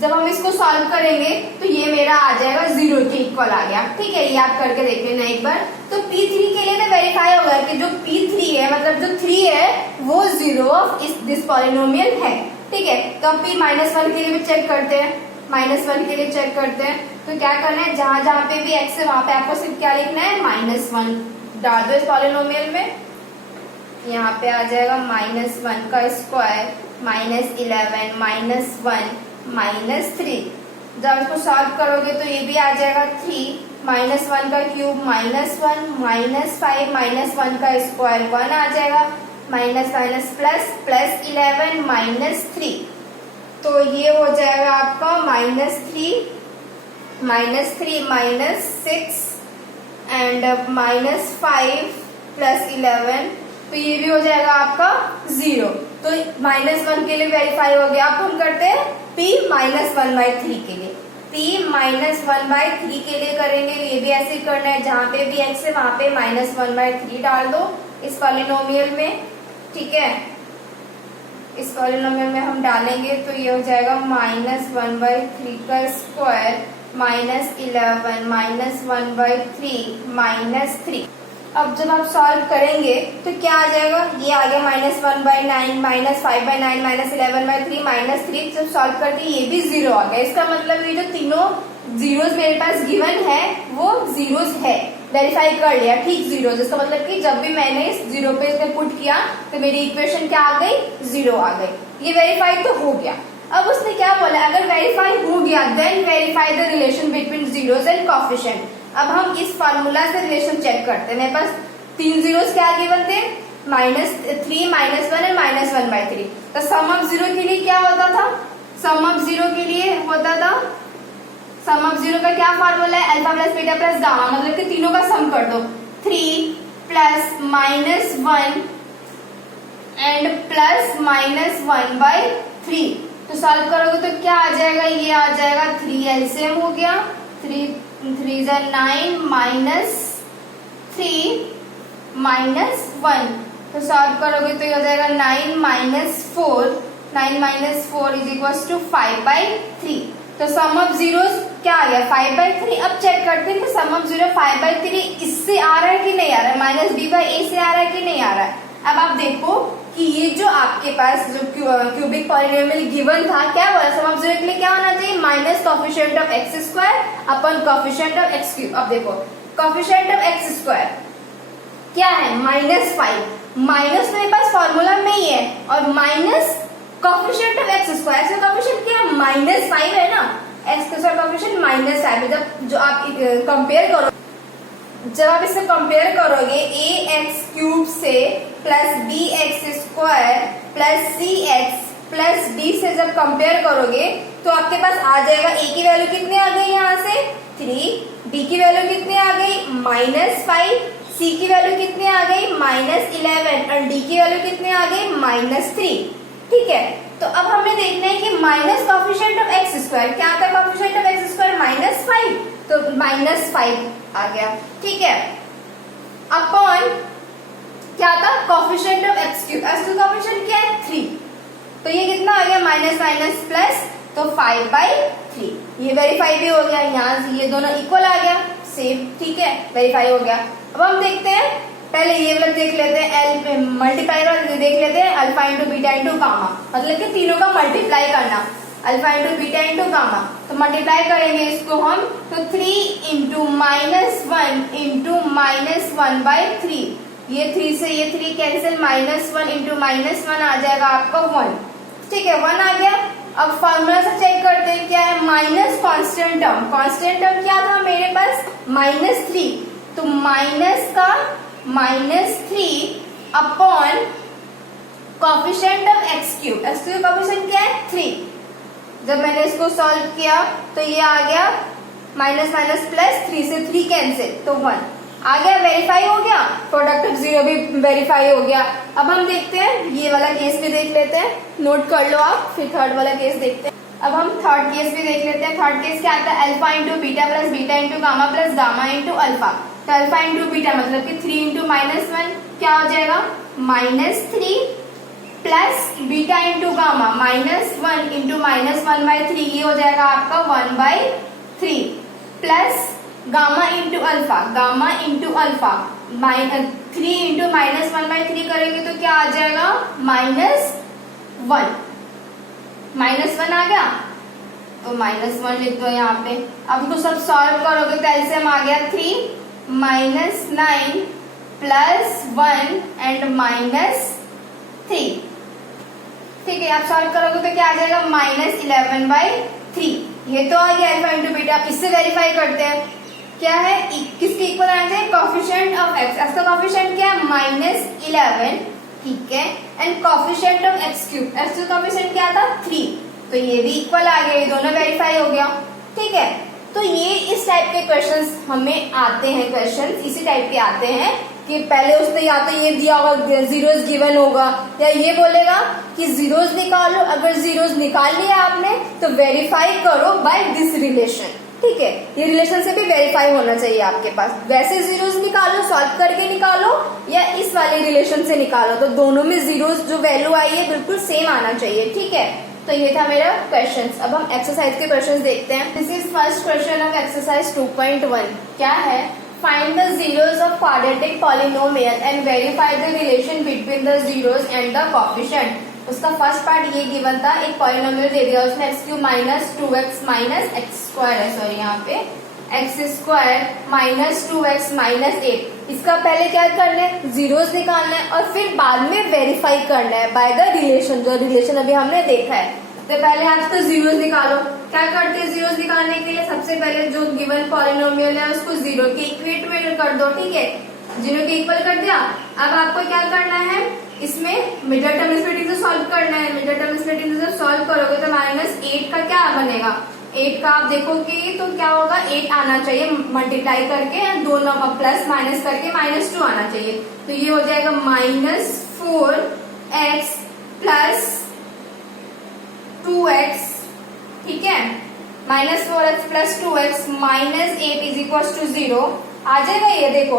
जब हम इसको सॉल्व करेंगे तो ये मेरा आ जाएगा 0 के इक्वल आ गया। ठीक है, ये आप करके देख लेना एक बार। तो P3 के लिए तो वेरीफाई होगा कि जो P3 है मतलब जो 3 है वो 0 ऑफ दिस पॉलिनोमियल है। ठीक है, तो अब P-1 के लिए भी चेक करते हैं, -1 के लिए चेक करते हैं। तो क्या करना है, जहां जहां पे भी x है वहां पे आपको सिर्फ क्या लिखना है -1 डाल दो इस पॉलिनोमियल में। यहाँ पे आ जाएगा -1 का स्क्वायर माइनस 11 -1 -3। जब इसको सॉल्व करोगे तो ये भी आ जाएगा 3 -1 का क्यूब -1 -5 -1 का स्क्वायर 1 आ जाएगा, माइनस माइनस प्लस प्लस 11 -3। तो ये हो जाएगा आपका -3 -6 एंड -5 प्लस 11। तो ये भी हो जाएगा आपका 0। तो -1 के लिए वेरीफाई हो गया। अब हम करते हैं P-1/3 के लिए। P-1/3 के लिए करेंगे तो ये भी ऐसे ही करना है, जहां पे भी x है वहां पे -1/3 डाल दो इस पॉलिनोमियल में। ठीक है, इस पॉलिनोमियल में हम डालेंगे तो ये हो जाएगा -1/3 का स्क्वायर -11 -1/3 -3। अब जब आप सॉल्व करेंगे तो क्या आ जाएगा, ये आ गया -1/9 -5/9 -11/3 -3। जब सॉल्व करते ये भी 0 आ गया। इसका मतलब ये जो तीनों जीरोस मेरे पास गिवन है वो जीरोस है, वेरीफाई कर लिया ठीक 0। जिसका मतलब कि जब भी मैंने इस 0 पे इसमें पुट किया तो मेरी इक्वेशन क्या आ गई, 0 आ गई। ये वेरीफाई तो हो गया। अब उसने क्या बोला, अगर वेरीफाई हो गया then verify the relation between zeros and coefficient. अब हम इस फार्मूला से रिलेशन चेक करते हैं। मेरे पास 3 जीरोस क्या गिवन थे, -3 -1 और -1/3। तो सम ऑफ 0 के लिए क्या होता था, सम ऑफ 0 के लिए होता था, सम ऑफ 0 का क्या फार्मूला है, alpha plus beta plus gamma, मतलब कि तीनों का सम कर दो। 3 प्लस -1 एंड प्लस -1/3। तो सॉल्व करोगे तो क्या आ जाएगा, ये आ जाएगा 3 एलसीएम हो गया, 3 3 9 -3 -1। तो सॉल्व करोगे तो ये हो जाएगा 9 - 4 इज इक्वल टू 5/3। तो सम ऑफ जीरोस क्या आ गया, 5/3। अब चेक करते हैं कि सम ऑफ 0 5/3 इससे आ रहा है कि नहीं आ रहा है, -b/a से आ रहा है कि नहीं आ रहा है। अब आप देखो कि ये जो आपके पास जो क्यूबिक पॉलिनोमियल गिवन था, क्या बोला, सम ऑफ 0 के लिए क्या होना चाहिए, minus coefficient of x square upon coefficient of x cube. अब देखो कोएफिशिएंट ऑफ x स्क्वायर क्या है, -5। माइनस मेरे पास फॉर्मूला में ही है और minus coefficient of x square से कोएफिशिएंट क्या है, -5 है ना, x स्क्वायर कोएफिशिएंट -5। जब जो आप कंपेयर करो, जब आप इसे कंपेयर करोगे ax³ से plus bx² plus cx plus d से जब कंपेयर करोगे तो आपके पास आ जाएगा a की वैल्यू कितनी आ गई, यहाँ से 3, b की वैल्यू कितनी आ गई -5, c की वैल्यू कितनी आ गई -11 और d की वैल्यू कितनी आ गई -3। ठीक है, तो अब हमें देखना है कि minus coefficient of x square क्या आता है, कोएफिशिएंट ऑफ x स्क्वायर -5, तो -5 आ गया। ठीक है, अपॉन क्या था, कोएफिशिएंट ऑफ x³ कोएफिशिएंट क्या है 3, तो ये कितना आ गया माइनस माइनस प्लस, तो 5/3। ये वेरीफाई भी हो गया, यहाँ से ये दोनों इक्वल आ गया सेम। ठीक है, वेरीफाई हो गया। अब हम देखते हैं, पहले ये वाला देख लेते हैं, एल मल्टीप्लाई वाला देख लेते हैं, alpha into beta into gamma, मतलब कि तीनों का मल्टीप्लाई करना, alpha into beta into gamma. तो मल्टीप्लाई करेंगे इसको हम, तो 3 इंटू -1 इंटू -1/3, ये 3 से ये 3 कैंसिल, -1 इंटू -1 आ जाएगा आपका 1। ठीक है, 1 आ गया। अब फॉर्मूला से चेक करते हैं क्या है, minus constant term, constant term क्या था मेरे पास -3, तो माइनस का -3 upon coefficient of x³ coefficient क्या है 3। जब मैंने इसको सॉल्व किया तो ये आ गया माइनस माइनस प्लस, 3 से 3 कैंसिल, तो 1। आ गया, वेरीफाई हो गया, प्रोडक्ट ऑफ जीरो भी वेरीफाई हो गया। अब हम देखते हैं ये वाला केस भी देख लेते हैं, नोट कर लो आप, फिर थर्ड वाला केस देखते हैं। अब हम थर्ड केस भी देख लेते हैं। थर्ड केस क्या आता है, alpha into beta plus beta into gamma plus gamma into alpha. तो अल्फा इंटू बीटा मतलब कि 3 इंटू -1 क्या हो जाएगा, -3 plus beta into gamma -1 into -1/3 ये हो जाएगा आपका 1/3 plus gamma into alpha 3 into -1/3 करेंगे तो क्या आ जाएगा, -1 आ गया, तो -1 लिख दो यहाँ पे। अब तो सब सॉल्व करोगे तो एलसीएम आ गया 3 -9 प्लस 1 एंड -3। ठीक है, आप सॉल्व करोगे तो क्या आ जाएगा, -11/3। ये तो आ गया अल्फा इंटू बीटा। इससे वेरीफाई करते हैं क्या है, किसके इक्वल आना चाहिए, कोफिशिएंट ऑफ एक्स। एक्स का कोफिशिएंट क्या है, -11, ठीक है, and coefficient of x cube, x का कोफिशिएंट क्या था, 3, तो ये भी इक्वल आ गया, ये दोनों वेरीफाई हो गया। ठीक है, तो ये इस टाइप के क्वेश्चंस हमें आते हैं, क्वेश्चंस इसी टाइप के आते हैं कि पहले उसने या तो ये दिया होगा जीरोस गिवन होगा, या ये बोलेगा कि जीरोस निकालो। अगर जीरोस निकाल लिया आपने तो वेरीफाई करो बाय दिस रिलेशन। ठीक है, ये रिलेशन से भी वेरीफाई होना चाहिए आपके पास। वैसे जीरोस निकालो, सॉल्व करके निकालो, या इस वाले रिलेशन से निकालो, तो दोनों में जीरोस जो वैल्यू आई है बिल्कुल सेम आना चाहिए। ठीक है, तो ये था मेरा क्वेश्चंस। अब हम एक्सरसाइज के क्वेश्चंस देखते हैं। This is first question of exercise 2.1। क्या है, find the zeros of quadratic polynomial and verify the relation between the zeros and the coefficient. उसका फर्स्ट पार्ट ये गिवन था, एक पॉलिनोमियल दे दिया, उसमें x³ - 2x - x² है, सॉरी यहाँ पे x² - 2x - 8। इसका पहले क्या करना है, जीरोस निकालना है और फिर बाद में वेरीफाई करना है बाय द रिलेशन, जो रिलेशन अभी हमने देखा है। तो पहले आप तो जीरोस निकालो। क्या करते हैं जीरोस निकालने के लिए, सबसे पहले जो गिवन पॉलिनोमियल है उसको जीरो के इक्वेट में कर दो। ठीक है, जीरो के इक्वल कर दिया। अब आपको क्या करना है, इसमें मिडल टर्म स्प्लिटिंग से सॉल्व करना है। मिडल टर्म स्प्लिटिंग से सॉल्व करोगे तो -8 का क्या बनेगा, 8 का आप देखोगे तो क्या होगा, 8 आना चाहिए मल्टीप्लाई करके, दोनों का प्लस माइनस करके -2 आना चाहिए। तो ये हो जाएगा -4x प्लस 2x। ठीक है, -4x plus 2x -8 is equal to 0 आ जाएगा। ये देखो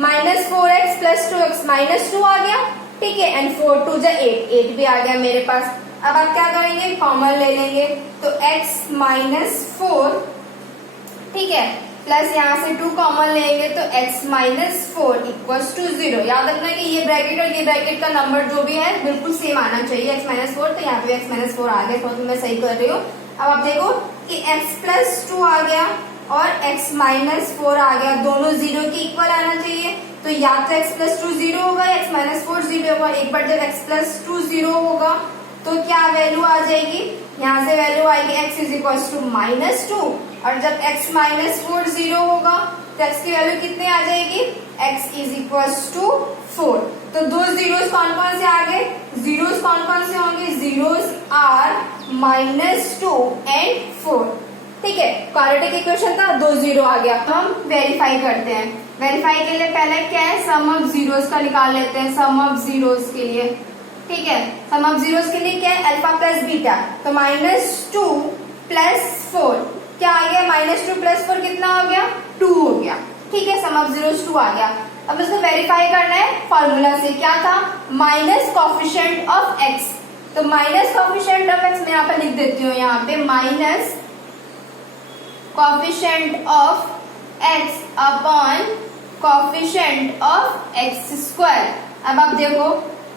-4x प्लस 2x -2 आ गया। ठीक है, एंड 4 2 जा 8 भी आ गया मेरे पास। अब आप क्या करेंगे, कॉमन ले लेंगे, तो x -4, ठीक है, प्लस यहाँ से 2 कॉमन लेंगे तो x -4 इक्वल्स टू 0। याद रखना कि ये ब्रैकेट और ये ब्रैकेट का नंबर जो भी है बिल्कुल सेम आना चाहिए, x -4, तो यहाँ पे x -4 आ गया, तो मैं सही कर रही हूँ। अब आप देखो कि x +2 आ गया और x -4 आ गया, दोनों 0 के इक्वल आना चाहिए। तो या तो x +2 0 होगा, x -4 0 होगा। एक बार जब x +2 0 होगा तो क्या वैल्यू आ जाएगी, यहाँ से वैल्यू आएगी x = -2, और जब x -4 0 होगा तो x की वैल्यू कितनी आ जाएगी, x = 4। तो दो जीरोस कौन कौन से आ गए, जीरोस कौन कौन से होंगे, जीरोस आर -2 एंड 4। ठीक है, क्वाड्रेटिक इक्वेशन था, 2 0 आ गया। हम वेरीफाई करते हैं। वेरीफाई के लिए पहले क्या है, सम ऑफ जीरोस का निकाल लेते हैं, सम ऑफ जीरोस के लिए। ठीक है, सम ऑफ जीरोस के लिए क्या है, अल्फा प्लस बीटा, तो -2 + 4 क्या आ गया, -2 + 4 कितना हो गया, 2 हो गया। ठीक है, सम ऑफ जीरोस 2 आ गया। अब इसको वेरीफाई करना है फॉर्मूला से, क्या था, माइनस कोफिशिएंट ऑफ x। तो माइनस कोफिशिएंट ऑफ x मैं यहाँ पे लिख देती हूँ, यहाँ पे minus coefficient of x upon coefficient of x²। अब आप देखो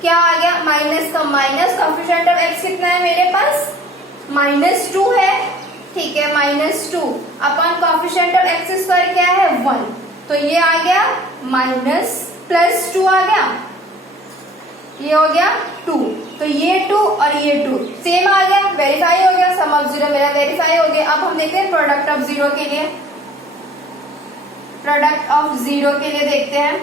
क्या आ गया, माइनस का माइनस, कोफिशिएंट ऑफ x कितना है मेरे पास, -2 है। ठीक है, -2 अपॉन कोफिशिएंट ऑफ x² क्या है, 1। तो ये आ गया -+2 आ गया, ये हो गया 2। तो ये 2 और ये 2 सेम आ गया, वेरीफाई हो गया, सम ऑफ जीरो मेरा वेरीफाई हो गया। अब हम देखते हैं प्रोडक्ट ऑफ जीरो के लिए, प्रोडक्ट ऑफ जीरो के लिए देखते हैं।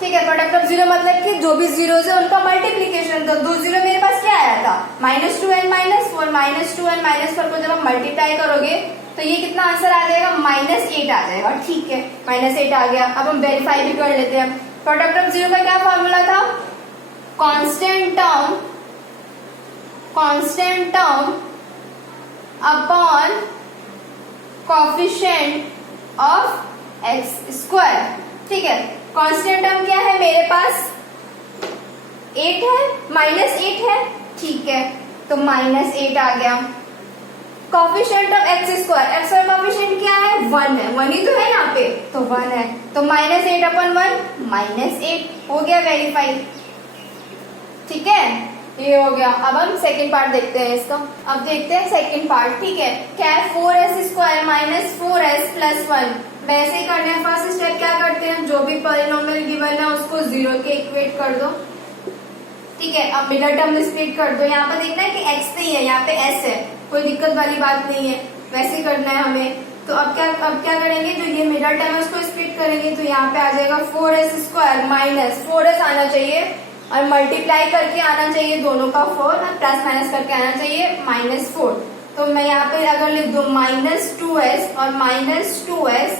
ठीक है, प्रोडक्ट ऑफ जीरो मतलब कि जो भी जीरोस है उनका मल्टीप्लीकेशन। तो 2 जीरो मेरे पास क्या आया था, -2 and -4, -2 and -4 को जब आप मल्टीप्लाई करोगे तो ये कितना आंसर आ जाएगा, -8 आ जाएगा। ठीक है, -8 आ गया। अब हम वेरीफाई भी कर लेते हैं। प्रोडक्ट ऑफ जीरो का क्या फॉर्मूला था, constant term upon coefficient of x square. ठीक है, कांस्टेंट टर्म क्या है मेरे पास, 8 है, -8 है। ठीक है, तो -8 आ गया। Coefficient of x square, x का कोएफिशिएंट क्या है, 1 है, 1 ही तो है यहाँ पे, तो 1 है, तो -8 अपॉन 1 -8 हो गया वेरीफाई। ठीक है, ये हो गया। अब हम सेकंड पार्ट देखते हैं इसका। अब देखते हैं सेकंड पार्ट। ठीक है, क्या है, 4s स्क्वायर -4s प्लस 1। वैसे ही करना है, फर्स्ट स्टेप क्या करते हैं, जो भी पॉलिनोमियल गिवन है उसको 0 के इक्वेट कर दो। ठीक है, अब मिडल टर्म स्प्लिट कर दो। यहाँ पे देखना है कि x नहीं है, यहाँ पे s है, कोई दिक्कत वाली बात नहीं है, वैसे ही करना है हमें। तो अब क्या करेंगे, जो ये मिडल टर्म है उसको स्प्लिट करेंगे, तो यहाँ पे आ जाएगा 4s स्क्वायर -4s आना चाहिए और मल्टीप्लाई करके आना चाहिए दोनों का 4 और प्लस माइनस करके आना चाहिए -4। तो मैं यहाँ पे अगर लिख दूं -2s और -2s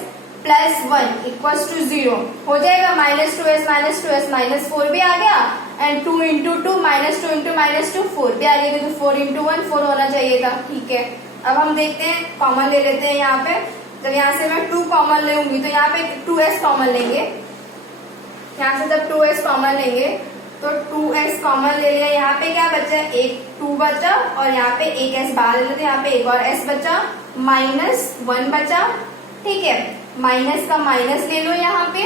प्लस 1 इक्वल्स टू 0 हो जाएगा। -2s -4 भी आ गया एंड 2 इंटू 2 -2 4 भी आ गया, तो 4 इंटू 1 4 होना चाहिए था। ठीक है, अब हम देखते हैं, कॉमन ले लेते हैं यहाँ पे। जब यहाँ से मैं 2 कॉमन लेंगी तो यहाँ पे 2s कॉमन लेंगे। यहाँ से जब 2s कॉमन लेंगे तो 2s कॉमन ले लिया, यहाँ पे क्या बचा, एक 2 बचा और यहाँ पे एक s बाहर ले लेते, यहाँ पे एक और s बचा, -1 बचा। ठीक है, माइनस का माइनस ले लो यहाँ पे।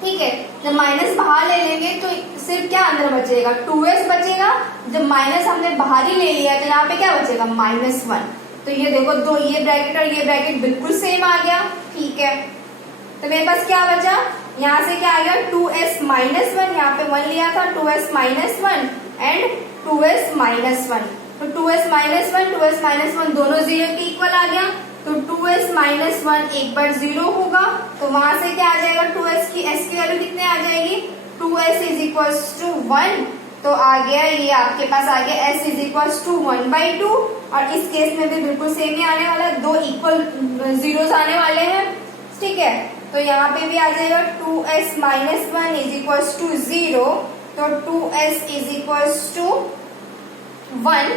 ठीक है, जब माइनस बाहर ले लेंगे तो सिर्फ क्या अंदर बचेगा, 2s बचेगा। जब माइनस हमने बाहर ही ले लिया तो यहाँ पे क्या बचेगा, -1। तो ये देखो, दो ये ब्रैकेट और ये ब्रैकेट बिल्कुल सेम आ गया। ठीक है, तो मेरे पास क्या बचा, यहाँ से क्या आ गया, 2s -1, यहाँ पे 1 लिया था, 2s -1 एंड 2s -1। तो 2s -1 दोनों 0 के इक्वल आ गया, तो 2s -1 एक बार 0 होगा, तो वहां से क्या आ जाएगा, 2s की s की वैल्यू कितने आ जाएगी, 2s इज इक्वल्स टू 1। तो आ गया, ये आपके पास आ गया s इज इक्वल्स टू 1/2। और इस केस में भी बिल्कुल सेम ही आने वाला है, 2 इक्वल जीरोस आने वाले हैं। ठीक है, तो यहाँ पे भी आ जाएगा 2s -1 इज इक्वल्स टू 0, तो 2s इज इक्वल्स टू 1।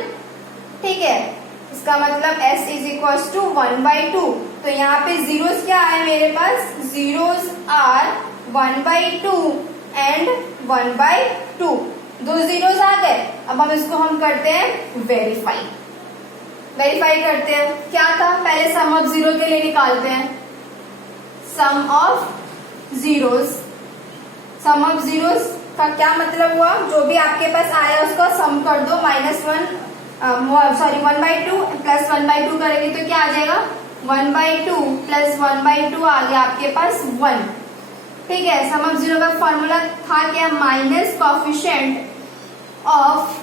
ठीक है, इसका मतलब s इज इक्वल्स टू 1/2। तो यहाँ पे जीरोस क्या है मेरे पास, जीरोस आर 1/2 एंड 1/2, 2 जीरोस आ गए। अब हम इसको करते हैं वेरीफाई करते हैं। क्या था, पहले सम ऑफ जीरो के लिए निकालते हैं, सम ऑफ जीरोस का क्या मतलब हुआ, जो भी आपके पास आया उसका सम कर दो, -1/2 प्लस 1/2 करेंगे तो क्या आ जाएगा, 1/2 प्लस 1/2 आ गया आपके पास 1। ठीक है, सम ऑफ जीरो का फॉर्मूला था क्या, minus coefficient of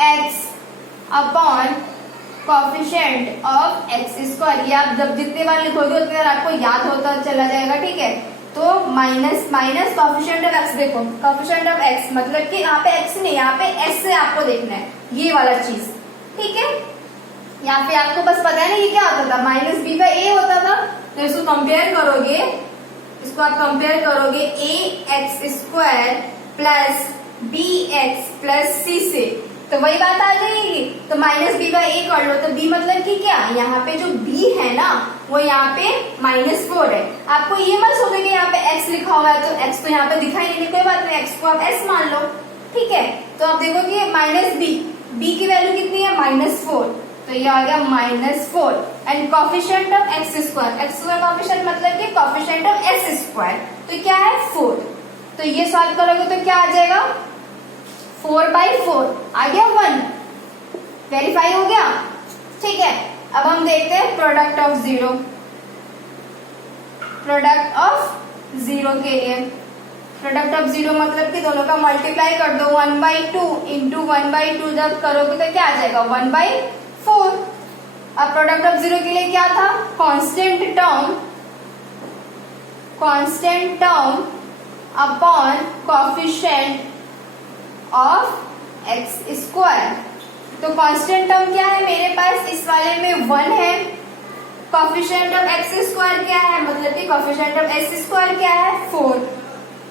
x upon coefficient of x square. ये आप जब जितने बार लिखोगे उतने बार आपको याद होता चला जाएगा। ठीक है, तो माइनस कोएफिशिएंट ऑफ x, देखो कोएफिशिएंट ऑफ x मतलब कि यहाँ पे x नहीं, यहाँ पे s से आपको देखना है, ये वाला चीज। ठीक है, यहाँ पे आपको बस पता है ना ये क्या होता था, -b/a होता था। तो इसको कंपेयर करोगे, इसको आप कंपेयर करोगे ax² plus bx plus c से, तो वही बात आ जाएगी। तो -b/a कर लो, तो b मतलब कि क्या, यहाँ पे जो b है ना वो यहाँ पे -4 है। आपको ये मत सोचो कि यहाँ पे x लिखा हुआ है तो x तो यहाँ पे दिखाई नहीं, कोई बात नहीं, x को आप s मान लो। ठीक है, तो आप देखो कि b की वैल्यू कितनी है, -4, तो ये आ गया -4 and coefficient of x² coefficient मतलब कि कोएफिशिएंट ऑफ s², तो क्या है 4। तो ये सॉल्व करोगे तो क्या आ जाएगा, 4/4 आ गया 1, वेरीफाई हो गया। ठीक है, अब हम देखते हैं प्रोडक्ट ऑफ जीरो के लिए। प्रोडक्ट ऑफ जीरो मतलब कि दोनों का मल्टीप्लाई कर दो, 1/2 इंटू 1/2 जब करोगे तो क्या आ जाएगा, 1/4। अब प्रोडक्ट ऑफ जीरो के लिए क्या था, constant term upon coefficient of x²। तो कांस्टेंट टर्म क्या है मेरे पास, इस वाले में 1 है, कॉफिशिएंट ऑफ एक्स स्क्वायर क्या है, मतलब कि कॉफिशिएंट ऑफ एक्स स्क्वायर क्या है 4।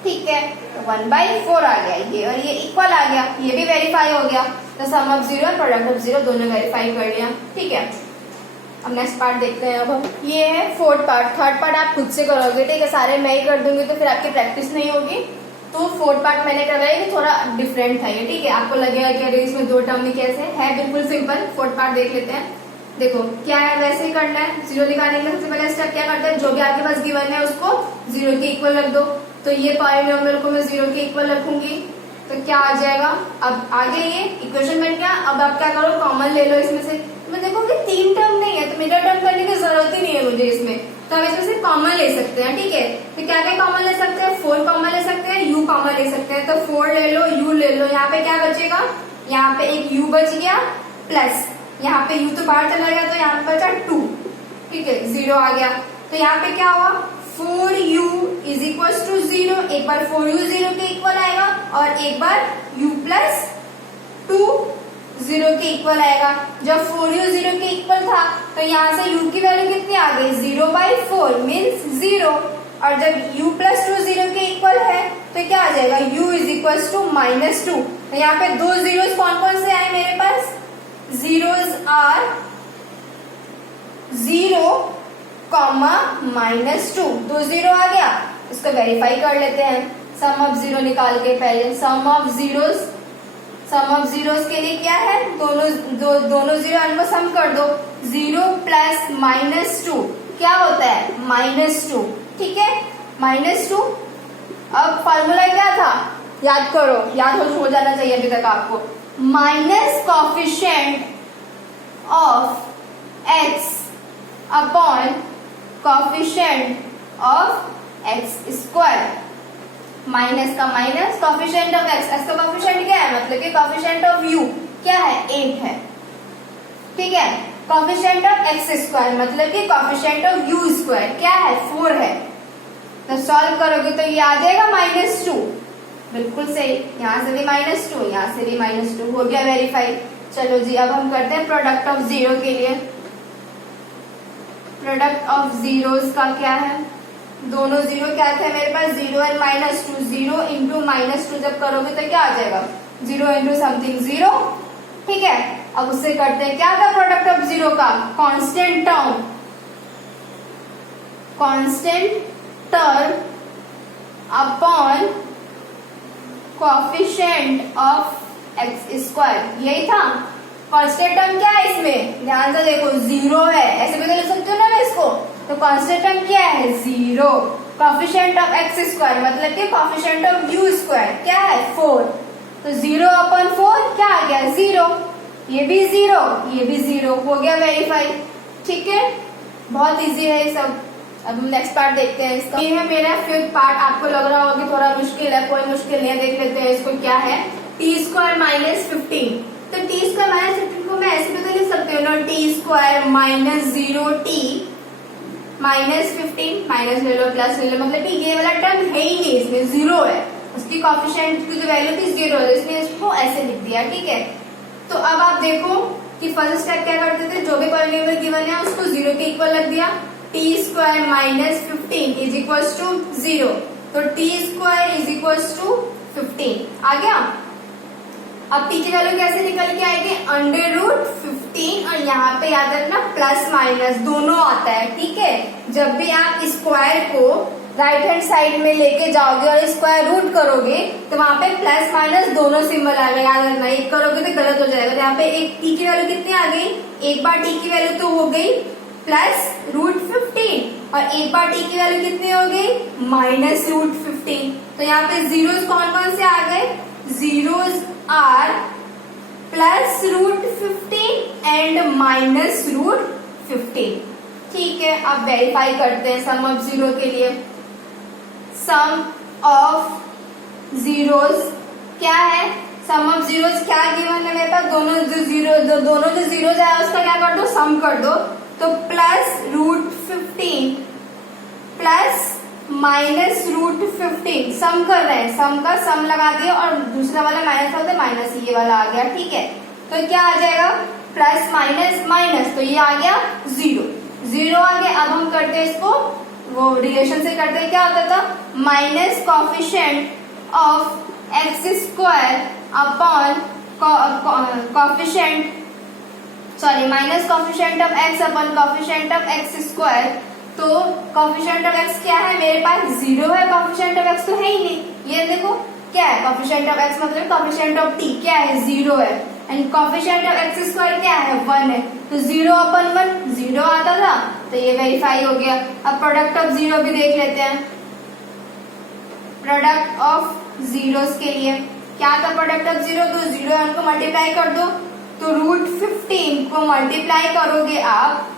ठीक है, तो 1/4 आ गया ये, और ये इक्वल आ गया, ये भी वेरीफाई हो गया। तो सम ऑफ 0 और प्रोडक्ट ऑफ 0 दोनों वेरीफाई कर लिया। ठीक है, अब नेक्स्ट पार्ट देखते हैं। अब हम ये है फोर्थ पार्ट, थर्ड पार्ट आप खुद से करोगे। ठीक है, सारे मैं ही कर दूंगी तो फिर आपकी प्रैक्टिस नहीं होगी। तो फोर्थ पार्ट मैंने करवाया कि थोड़ा डिफरेंट था ये। ठीक है, आपको लगेगा कि अरे इसमें 2 टर्म में कैसे है, बिल्कुल सिंपल। फोर्थ पार्ट देख लेते हैं। देखो क्या है, वैसे ही करना है। 0 निकालने के लिए सबसे पहले स्टेप क्या करते हैं, जो भी आपके पास गिवन है उसको 0 के इक्वल रख दो। तो ये पॉलिनोमियल को मैं 0 के इक्वल रखूंगी, तो क्या आ जाएगा, अब आगे ये इक्वेशन बन गया। अब आप क्या करो, कॉमन ले लो इसमें से। मैं देखो कि 3 टर्म नहीं है तो मिडिल टर्म करने की जरूरत ही नहीं है मुझे इसमें, तो हम इसमें से कॉमन ले सकते हैं। ठीक है, तो क्या क्या कॉमन ले सकते हैं, 4 कॉमन ले सकते हैं, u कॉमन ले सकते हैं। तो 4 ले लो, u ले लो। यहाँ पे क्या बचेगा, यहाँ पे एक u बच गया, प्लस यहाँ पे u तो बाहर चला गया, तो यहाँ पे बचा 2। ठीक है, 0 आ गया। तो यहाँ पे क्या हुआ, 4u इज इक्वल टू 0। एक बार 4u 0 के इक्वल आएगा, और एक बार u प्लस 2 0 के इक्वल आएगा। जब 4u 0 के इक्वल था तो यहाँ से u की वैल्यू कितनी आ गई, 0/4 मीन्स 0। और जब u प्लस 2 0 के इक्वल है तो क्या आ जाएगा, u इज इक्वल टू -2। तो यहाँ पे 2 जीरोस कौन कौन से आए मेरे पास, जीरोस आर 0, -2। 2 0 आ गया, इसको वेरीफाई कर लेते हैं। सम ऑफ 0 निकाल के पहले सम ऑफ जीरोस के लिए क्या है, दोनों 0 इनको सम कर दो। 0 प्लस -2 क्या होता है, -2। ठीक है, -2। अब फॉर्मूला क्या था, याद करो, याद हो जाना चाहिए अभी तक आपको। Minus coefficient of x upon coefficient of x square. Minus का माइनस, कॉफिशिएंट ऑफ x का कॉफिशिएंट क्या है, मतलब कि कॉफिशिएंट ऑफ u क्या है, 8 है। ठीक है, कॉफिशिएंट ऑफ x स्क्वायर मतलब कि कॉफिशिएंट ऑफ u स्क्वायर क्या है, 4 है। तो सॉल्व करोगे तो ये आ जाएगा -2। बिल्कुल सही, यहाँ से भी -2, यहाँ से भी -2 हो गया वेरीफाई। चलो जी, अब हम करते हैं प्रोडक्ट ऑफ 0 के लिए। प्रोडक्ट ऑफ जीरोस का क्या है, दोनों 0 क्या थे मेरे पास, 0 और -2। 0 इंटू -2 जब करोगे तो क्या आ जाएगा, 0 इंटू समथिंग 0। ठीक है, अब उससे करते हैं क्या था, प्रोडक्ट ऑफ 0 का constant term upon coefficient of x square, यही था। कांस्टेंट टर्म क्या है इसमें, ध्यान से देखो, 0 है, ऐसे भी तो लिख सकते हो ना इसको। तो कांस्टेंट टर्म क्या है, 0। कोएफिशिएंट ऑफ x स्क्वायर मतलब कि कोएफिशिएंट ऑफ u स्क्वायर क्या है, 4। तो 0/4 क्या आ गया, 0। ये भी 0, ये भी 0 हो गया वेरीफाई। ठीक है, बहुत इजी है ये सब। अब हम नेक्स्ट पार्ट देखते हैं इसका। ये है मेरा फिफ्थ पार्ट। आपको लग रहा होगा कि थोड़ा मुश्किल है, कोई मुश्किल नहीं है, देख लेते हैं इसको क्या है। t² - 15। तो t² - 15 को मैं ऐसे भी तो लिख सकती हूँ ना, t² - 0t -15, माइनस ले लो प्लस ले लो, मतलब कि ये वाला टर्म है ही नहीं, इसमें 0 है। उसकी कोएफिशिएंट की जो वैल्यू थी 0 है, इसलिए इसको ऐसे लिख दिया। ठीक है, तो अब आप देखो कि फर्स्ट स्टेप क्या करते थे, जो भी पॉलिनोमियल गिवन है उसको 0 के इक्वल रख दिया। t² - 15 is equal to 0। तो t² इज इक्वल टू 15 आ गया। अब t की वैल्यू कैसे निकल के आएगी, √15, और यहाँ पे याद रखना प्लस माइनस दोनों आता है। ठीक है, जब भी आप स्क्वायर को राइट हैंड साइड में लेके जाओगे और स्क्वायर रूट करोगे तो वहां पे प्लस माइनस दोनों सिंबल आ गए, याद रखना। एक करोगे तो गलत हो जाएगा। यहाँ पे एक t की वैल्यू कितनी आ गई, एक बार t की वैल्यू तो हो गई +√15, और एक बार t की वैल्यू कितनी हो गई, -√15। तो यहाँ पे जीरोस कौन कौन से आ गए, जीरोस आर +√15 एंड -√15। ठीक है, अब वेरीफाई करते हैं सम ऑफ 0 के लिए। सम ऑफ जीरोस क्या है, सम ऑफ जीरोस क्या गिवन है मेरे पास, दोनों जो जीरोस है उसका क्या कर दो, सम कर दो। तो +√15 प्लस -√15 सम कर रहे हैं, सम का सम लगा दिया और दूसरा वाला माइनस होता है, माइनस ये वाला आ गया। ठीक है, तो क्या आ जाएगा, प्लस माइनस माइनस, तो ये आ गया 0। जीरो आ गया। अब हम करते हैं इसको, वो रिलेशन से करते हैं, क्या होता था, minus coefficient of x square upon coefficient, sorry minus coefficient of x upon coefficient of x square. तो कॉफिशिएंट ऑफ एक्स क्या है, मेरे पास जीरो है, कॉफिशिएंट ऑफ एक्स तो है ही नहीं। ये देखो क्या है, कॉफिशिएंट ऑफ एक्स मतलब कॉफिशिएंट ऑफ टी क्या है, जीरो है, and coefficient of x square क्या है, 1 है। तो जीरो अपन 1 जीरो आता था, तो ये वेरीफाई हो गया। अब प्रोडक्ट ऑफ जीरो भी देख लेते हैं। प्रोडक्ट ऑफ जीरोस के लिए क्या था, प्रोडक्ट ऑफ जीरो, तो जीरो उनको मल्टीप्लाई कर दो, तो रूट 15 को मल्टीप्लाई करोगे आप,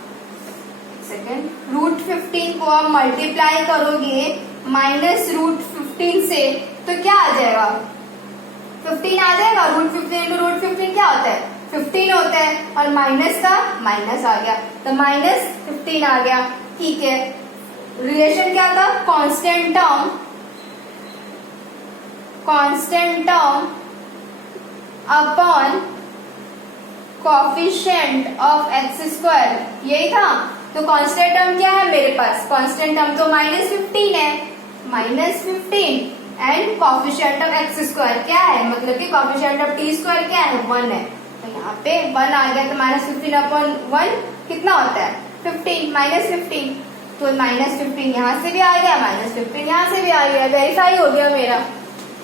सेकेंड, रूट 15 को आप मल्टीप्लाई करोगे माइनस रूट 15 से, तो क्या आ जाएगा, 15 आ जाएगा। रूट 15 इंटू रूट 15 क्या होता है, 15 होता है, और माइनस का माइनस आ गया, तो माइनस 15 आ गया। ठीक है, रिलेशन क्या था, constant term upon coefficient of x square, यही था। तो कांस्टेंट टर्म क्या है मेरे पास, कांस्टेंट टर्म तो -15 है, -15 and coefficient of x square क्या है, मतलब कि कोफिशिएंट ऑफ टी स्क्वायर क्या है, 1 है। तो यहाँ पे 1 आ गया, तो -15 अपॉन 1 कितना होता है, 15, -15। तो -15 यहाँ से भी आ गया, -15 यहाँ से भी आ गया, वेरीफाई हो गया मेरा।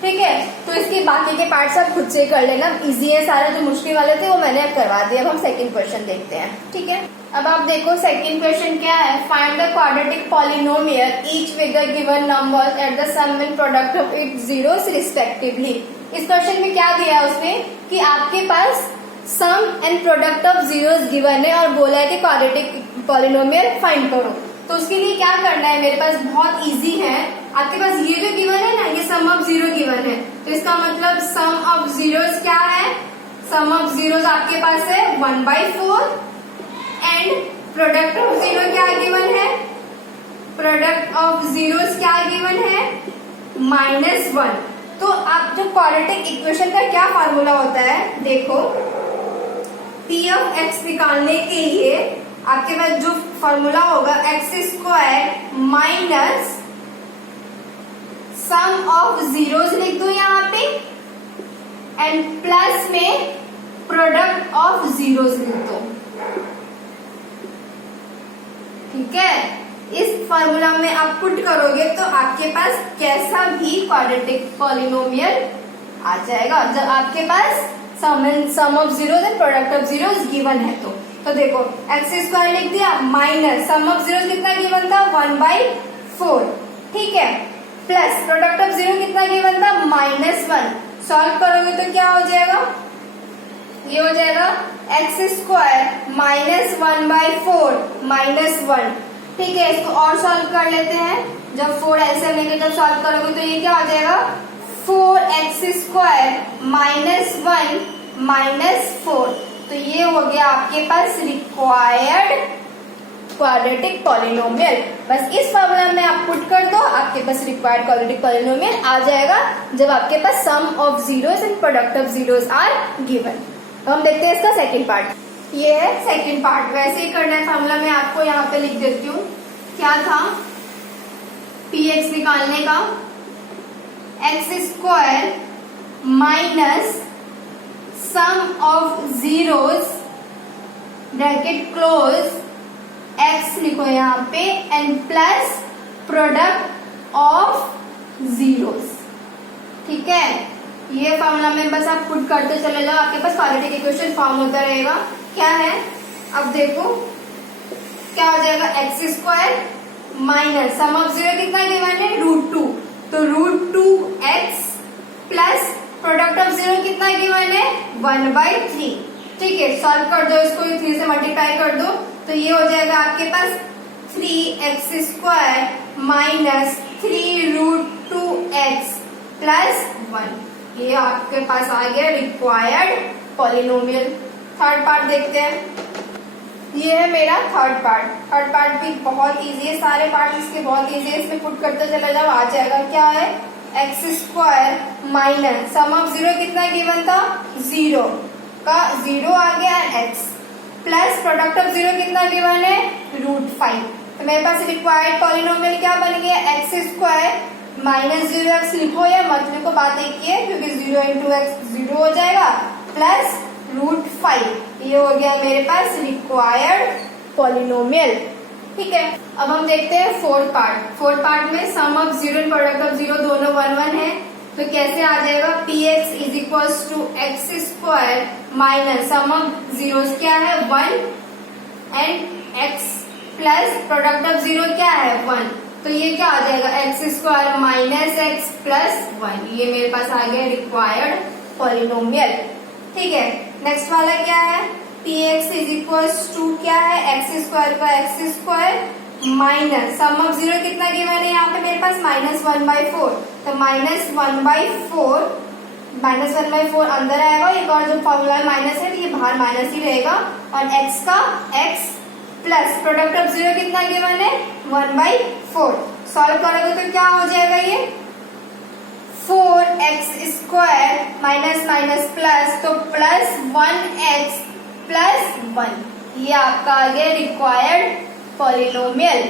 ठीक है, तो इसके बाकी के पार्ट्स आप खुद से कर लेना, इजी है सारा, जो मुश्किल वाले थे वो मैंने अब करवा दिया। अब हम सेकंड क्वेश्चन देखते हैं। ठीक है, अब आप देखो सेकंड क्वेश्चन क्या है, find the quadratic polynomial each with the given number at the sum and product of its zeros respectively. इस क्वेश्चन में क्या दिया है उसमें कि आपके पास sum and product of zeros given है और बोला है कि क्वाड्रेटिक पॉलिनोमियल फाइंड करो। तो उसके लिए क्या करना है, मेरे पास बहुत इजी है। आपके पास ये जो गिवन है ना, ये सम ऑफ जीरो गिवन है, तो इसका मतलब सम ऑफ जीरोस क्या है, सम ऑफ जीरोस आपके पास है 1/4 एंड प्रोडक्ट ऑफ जीरो क्या गिवन है, प्रोडक्ट ऑफ जीरोस क्या गिवन है, -1। तो आप जो क्वाड्रेटिक इक्वेशन का क्या फार्मूला होता है, देखो पी ऑफ एक्स निकालने के लिए आपके पास जो फॉर्मूला होगा x square minus sum of zeros लिख दो यहाँ पे एंड प्लस में प्रोडक्ट ऑफ जीरोस लिख दो। ठीक है, इस फॉर्मूला में आप पुट करोगे तो आपके पास कैसा भी क्वाड्रेटिक पॉलिनोमियल आ जाएगा, जब आपके पास sum of zeros and product of zeros given है। तो देखो एक्स स्क्वायर लिख दिया माइनस सम ऑफ जीरो कितना गिवन था, 1/4। ठीक है, प्लस प्रोडक्ट ऑफ जीरो कितना गिवन था, -1। सॉल्व करोगे तो क्या हो जाएगा, ये हो जाएगा एक्स स्क्वायर -1/4 -1। ठीक है, इसको और सॉल्व कर लेते हैं। जब 4 एलसीएम लेके जब सॉल्व करोगे तो ये क्या हो जाएगा, 4x स्क्वायर -1 -4। तो ये हो गया आपके पास रिक्वायर्ड क्वाड्रेटिक पॉलिनोमियल। बस इस फॉर्मूला में आप पुट कर दो, आपके पास रिक्वायर्ड क्वाड्रेटिक पॉलिनोमियल आ जाएगा, जब आपके पास sum of zeros and product of zeros are given. तो हम देखते हैं इसका सेकंड पार्ट। ये है सेकंड पार्ट, वैसे ही करना है फॉर्मूला में, आपको यहाँ पे लिख देती हूँ। क्या था, पी एक्स निकालने का, x square minus sum of zeros bracket close x लिखो यहाँ पे and plus product of zeros. ठीक है, ये फॉर्मूला में बस आप पुट करते चले जाओ, आपके पास क्वाड्रेटिक इक्वेशन फॉर्म होता रहेगा। क्या है, अब देखो क्या हो जाएगा, x square minus sum of zero कितना गिवन है, √2, तो √2x plus product of zero कितना गिवन है, 1/3। ठीक है, सॉल्व कर दो इसको, 3 से मल्टीप्लाई कर दो, तो ये हो जाएगा आपके पास 3x square minus 3√2x plus 1। ये आपके पास आ गया रिक्वायर्ड पॉलिनोमियल। थर्ड पार्ट देखते हैं, ये है मेरा थर्ड पार्ट। थर्ड पार्ट भी बहुत इजी है, सारे पार्ट इसके बहुत इजी है, इसमें पुट करते चले जाओ, आ जाएगा। क्या है, x square minus sum of zero कितना गिवन था, 0 का 0 आ गया, x plus product of zero कितना गिवन है, √5। तो मेरे पास रिक्वायर्ड पॉलिनोमियल क्या बन गया, एक्स स्क्वायर माइनस 0x लिखो या मत लिखो, बात एक ही है क्योंकि 0 × x 0 हो जाएगा, प्लस √5। ये हो गया मेरे पास रिक्वायर्ड पॉलिनोमियल। ठीक है, अब हम देखते हैं फोर्थ पार्ट में sum of 0 and product of 0 दोनों 1 1 है, तो कैसे आ जाएगा, px is equals to x square minus sum of zeros क्या है 1 and x plus product of 0 क्या है 1, तो ये क्या आ जाएगा x square minus x plus 1। ये मेरे पास आ गया रिक्वायर्ड पॉलिनोमियल। ठीक है, नेक्स्ट वाला क्या है, px इज इक्वल्स टू क्या है एक्स स्क्वायर का x square minus sum of 0 कितना गिवन है यहाँ पे मेरे पास -1/4, तो -1/4 अंदर आएगा, एक और जो फॉर्मूला है माइनस है तो ये बाहर माइनस ही रहेगा, और x का x प्लस प्रोडक्ट ऑफ 0 कितना गिवन है 1/4। सॉल्व करोगे तो क्या हो जाएगा, ये 4x square minus minus plus, तो प्लस 1x प्लस 1। ये आपका आ गया रिक्वायर्ड पॉलिनोमियल।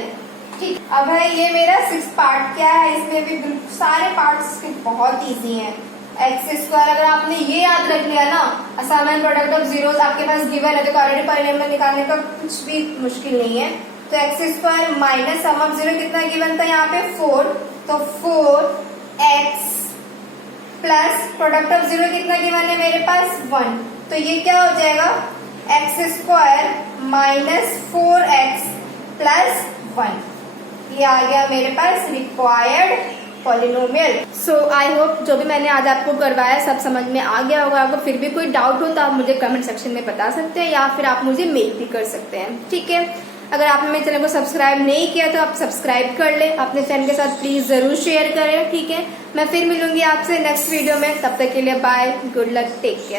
ठीक, अब है ये मेरा 6 पार्ट क्या है, इसमें भी सारे पार्ट्स के बहुत इजी हैं। एक्स स्क्वायर अगर आपने ये याद रख लिया ना, सम एंड प्रोडक्ट ऑफ जीरोस आपके पास गिवन है, तो ऑलरेडी पॉलिनोमियल निकालने का कुछ भी मुश्किल नहीं है। तो x square minus sum of 0 कितना गिवन था यहाँ पे 4, तो 4x प्लस प्रोडक्ट ऑफ 0 कितना गिवन है मेरे पास 1, तो ये क्या हो जाएगा x square minus 4x plus 1। ये आ गया मेरे पास required polynomial. So I hope जो भी मैंने आज आपको करवाया सब समझ में आ गया होगा। आपको फिर भी कोई डाउट हो तो आप मुझे कमेंट सेक्शन में बता सकते हैं, या फिर आप मुझे मेल भी कर सकते हैं। ठीक है, अगर आपने मेरे चैनल को सब्सक्राइब नहीं किया तो आप सब्सक्राइब कर ले, अपने फ्रेंड के साथ प्लीज जरूर शेयर करें। ठीक है, मैं फिर मिलूंगी आपसे नेक्स्ट वीडियो में, तब तक के लिए bye, good luck, take care.